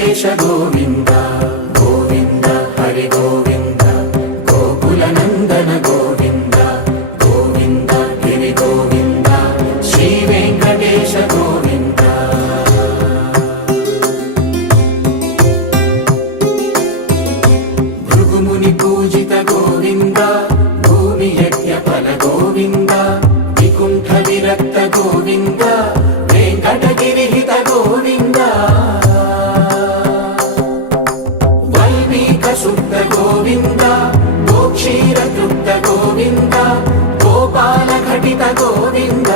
వెంకటేశ గోవింద గోవింద హరి గోవింద గోకుల నందన గోవింద గోవింద గిరి గోవింద శ్రీ వెంకటేశ గోవింద భృగుముని పూజిత గోవింద భూమి యజ్ఞ ఫల గోవింద వికుంఠ విరక్త గోవింద వెంకటగిరిహిత గోవింద వల్మీక శుద్ధ గోవింద గోక్షీర తృప్త గోవింద గోపాల ఘటిత గోవింద